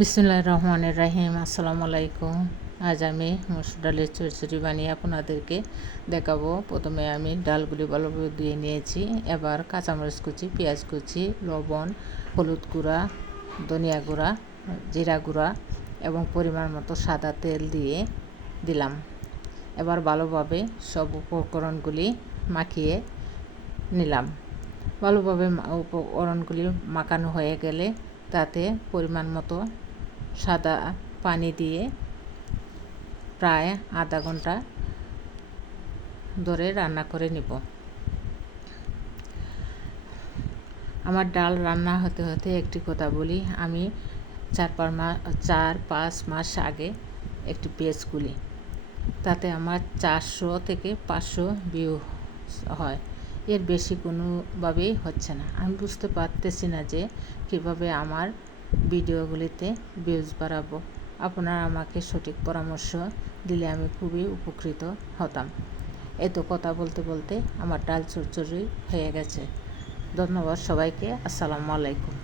বিসমিল্লাহির রহমানির রহিম। আসসালামু আলাইকুম। আজ আমি মসুর ডালের চচ্চড়ি বানিয়ে আপনাদেরকে দেখাবো। প্রথমে আমি ডালগুলি ভালোভাবে ধুয়ে নিয়েছি। এবার কাঁচামরিচ কুচি, পেঁয়াজ কুচি, লবণ, হলুদ গুঁড়া, ধনিয়া গুঁড়া, জিরা গুঁড়া এবং পরিমাণ মতো সাদা তেল দিয়ে দিলাম। এবার ভালোভাবে সব উপকরণগুলি মাখিয়ে নিলাম। ভালোভাবে উপকরণগুলি মাখানো হয়ে গেলে তাতে পরিমাণ মতো সাদা পানি দিয়ে প্রায় আধা ঘন্টা ধরে রান্না করে নিব। আমার ডাল রান্না হতে হতে একটি কথা বলি, আমি 4-5 মাস আগে একটি পেজ খুলি, তাতে আমার 400 থেকে 500 ভিউ হয়। এর বেশি কোনোভাবেই হচ্ছে না। আমি বুঝতে পারতেছি না যে কীভাবে আমার ভিডিওগুলিতে ভিউজ বাড়াবো। আপনারা আমাকে সঠিক পরামর্শ দিলে আমি খুবই উপকৃত হতাম। এত কথা বলতে বলতে আমার ডাল চচ্চড়ি হয়ে গেছে। ধন্যবাদ সবাইকে। আসসালামু আলাইকুম।